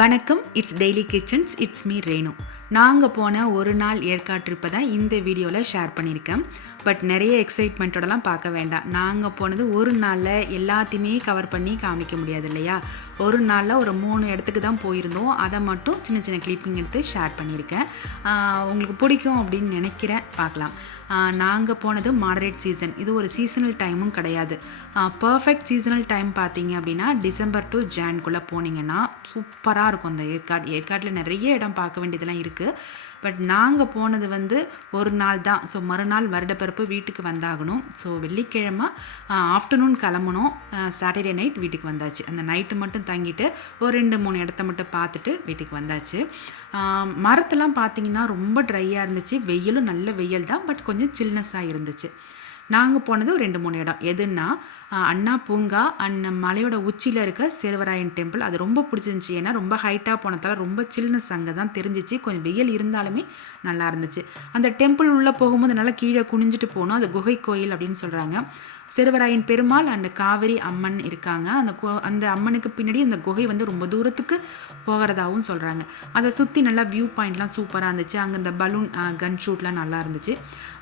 வணக்கம் it's daily kitchens it's me Renu. நாங்கள் போன ஒரு நாள் ஏற்காடு தான் இந்த வீடியோவில் ஷேர் பண்ணியிருக்கேன். பட் நிறைய எக்ஸைட்மெண்ட்டோடலாம் பார்க்க வேண்டாம். நாங்கள் போனது ஒரு நாளில் எல்லாத்தையுமே கவர் பண்ணி காமிக்க முடியாது இல்லையா? ஒரு நாளில் ஒரு மூணு இடத்துக்கு தான் போயிருந்தோம். அதை மட்டும் சின்ன சின்ன கிளிப்பிங் எடுத்து ஷேர் பண்ணியிருக்கேன். உங்களுக்கு பிடிக்கும் அப்படின்னு நினைக்கிறேன். பார்க்கலாம். நாங்கள் போனது மாடரேட் சீசன் இது ஒரு சீசனல் டைமும் கிடையாது. பர்ஃபெக்ட் சீசனல் டைம் பார்த்தீங்க அப்படின்னா டிசம்பர் டு ஜான்குள்ளே போனீங்கன்னா சூப்பராக இருக்கும் அந்த ஏற்காடு. ஏற்காட்டில் நிறைய இடம் பார்க்க வேண்டியதெல்லாம் இருக்குது பட் நாங்கள் போனது வந்து ஒரு நாள் தான். ஸோ மறுநாள் வருடப்பிறப்பு வீட்டுக்கு வந்தாகணும். ஸோ வெள்ளிக்கிழமை ஆஃப்டர்நூன் கிளம்பணும். சாட்டர்டே நைட் வீட்டுக்கு வந்தாச்சு. அந்த நைட்டு மட்டும் தங்கிட்டு ஒரு ரெண்டு மூணு இடத்த மட்டும் பார்த்துட்டு வீட்டுக்கு வந்தாச்சு. மரத்தெல்லாம் பார்த்தீங்கன்னா ரொம்ப ட்ரையாக இருந்துச்சு. வெயிலும் நல்ல வெயில் தான். பட் கொஞ்சம் சில்னஸாக இருந்துச்சு. நாங்கள் போனது ஒரு ரெண்டு மூணு இடம். எதுன்னா அண்ணா பூங்கா அண்ட் மலையோட உச்சியில் இருக்க சேர்வராயன் டெம்பிள் அது ரொம்ப பிடிச்சிருந்துச்சி. ஏன்னா ரொம்ப ஹைட்டாக போனதால் ரொம்ப சில்னஸ் அங்கே தான் தெரிஞ்சிச்சு. கொஞ்சம் வெயில் இருந்தாலுமே நல்லா இருந்துச்சு. அந்த டெம்பிள் உள்ளே போகும்போது நல்லா கீழே குனிஞ்சிட்டு போகணும். அது குகை கோயில் அப்படின்னு சொல்கிறாங்க சிறுவராயன் பெருமாள் அந்த காவிரி அம்மன் இருக்காங்க. அந்த கோ- அந்த அம்மனுக்கு பின்னாடி அந்த குகை வந்து ரொம்ப தூரத்துக்கு போகிறதாகவும் சொல்கிறாங்க அதை சுற்றி நல்லா வியூ பாயிண்ட்லாம் சூப்பராக இருந்துச்சு. அங்கே இந்த பலூன் கன் ஷூட்லாம் நல்லா இருந்துச்சு.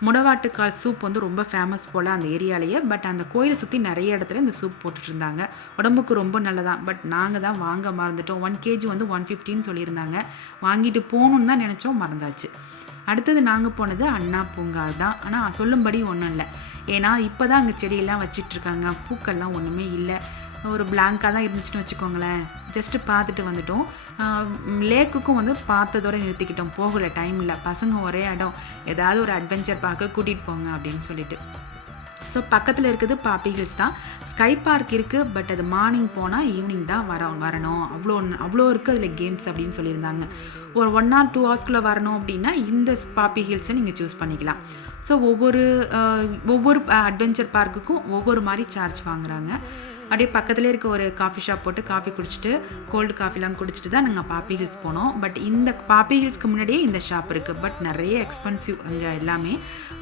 முடவாட்டுக்கால் சூப் வந்து ரொம்ப ஃபேமஸ் போல் அந்த ஏரியாலேயே பட் அந்த கோயிலை சுற்றி நிறைய இடத்துல இந்த சூப் போட்டுட்டு இருந்தாங்க உடம்புக்கு ரொம்ப நல்லதான் பட் நாங்கள் தான் வாங்க மறந்துட்டோம். ஒன் கேஜி வந்து ஒன் ஃபிஃப்டின்னு சொல்லியிருந்தாங்க. வாங்கிட்டு போகணுன்னு தான் நினச்சோம் மறந்தாச்சு. அடுத்தது நாங்கள் போனது அண்ணா பூங்கா தான். ஆனால் சொல்லும்படி ஒன்றும் இல்லை. ஏன்னா இப்போ தான் அங்கே செடியெல்லாம் வச்சிட்ருக்காங்க. பூக்கள்லாம் ஒன்றுமே இல்லை. ஒரு பிளாங்காக தான் இருந்துச்சுன்னு வச்சுக்கோங்களேன். ஜஸ்ட்டு பார்த்துட்டு வந்துட்டோம். லேக்குக்கும் வந்து பார்த்ததோட நிறுத்திக்கிட்டோம். போகலை டைம் இல்லை. பசங்க ஒரே இடம். ஏதாவது ஒரு அட்வென்ச்சர் பார்க்க கூட்டிகிட்டு போங்க அப்படின்னு சொல்லிட்டு. ஸோ பக்கத்தில் இருக்குது பாப்பி ஹில்ஸ் தான். ஸ்கை பார்க் இருக்குது பட் அது மார்னிங் போனால் ஈவினிங் தான் வர வரணும். அவ்வளோ அவ்வளோ இருக்குது அதில் கேம்ஸ் அப்படின்னு சொல்லியிருந்தாங்க. ஒரு ஒன் ஆர் டூ ஹவர்ஸ்குள்ளே வரணும் அப்படின்னா இந்த பாப்பி ஹில்ஸை நீங்கள் சூஸ் பண்ணிக்கலாம். ஸோ ஒவ்வொரு ஒவ்வொரு அட்வென்ச்சர் பார்க்குக்கும் ஒவ்வொரு மாதிரி சார்ஜ் வாங்குறாங்க. அப்படியே பக்கத்துலேயே இருக்க ஒரு காஃபி ஷாப் போட்டு காஃபி குடிச்சிட்டு கோல்டு காஃபிலாம் குடிச்சிட்டு தான் நாங்கள் பாப்பி ஹில்ஸ் போனோம். பட் இந்த பாப்பி ஹில்ஸ்க்கு முன்னாடியே இந்த ஷாப் இருக்குது பட் நிறைய எக்ஸ்பென்சிவ் அங்கே எல்லாமே.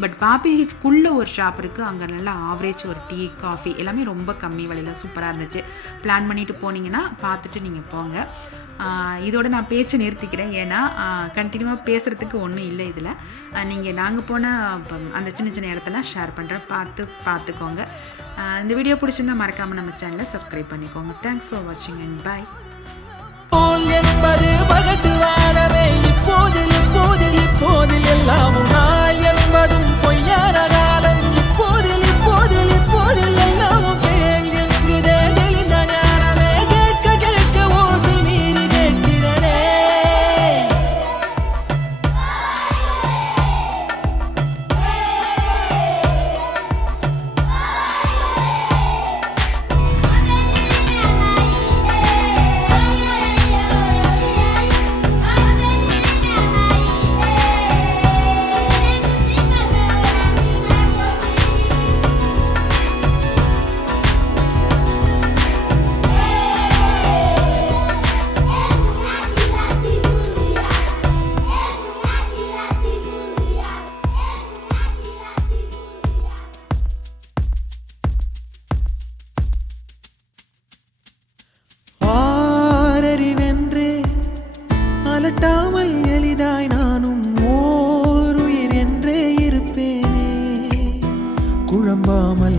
பட் பாப்பி ஹில்ஸ்க்குள்ளே ஒரு ஷாப் இருக்குது அங்கே நல்லா ஆவரேஜ் ஒரு டீ காஃபி எல்லாமே ரொம்ப கம்மி விலையில் சூப்பராக இருந்துச்சு. பிளான் பண்ணிட்டு போனீங்கன்னா பார்த்துட்டு நீங்கள் போங்க. இதோட நான் பேச்சை நிறுத்திக்கிறேன். ஏன்னா கண்டினியூவாக பேசுகிறதுக்கு ஒன்றும் இல்லை இதில். நீங்கள் நாங்கள் போன அந்த சின்ன சின்ன இடத்தெல்லாம் ஷேர் பண்ணுறேன் பார்த்து பார்த்துக்கோங்க. இந்த வீடியோ பிடிச்சிருந்தா மறக்காமல் நம்ம சேனலை சப்ஸ்கிரைப் பண்ணிக்கோங்க. தேங்க்ஸ் ஃபார் வாட்சிங் அண்ட் பாய் விரட்டாமல் எளிதாய் நானும் ஓர் உயிர் என்றே இருப்பேனே. குழம்பாமல்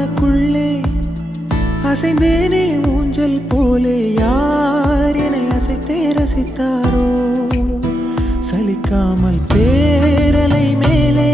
தனக்குள்ளே அசைந்தேனே ஊஞ்சல் போலே யார் என்னை அசைத்தே ரசித்தாரோ? சலிக்காமல் பேரலை மேலே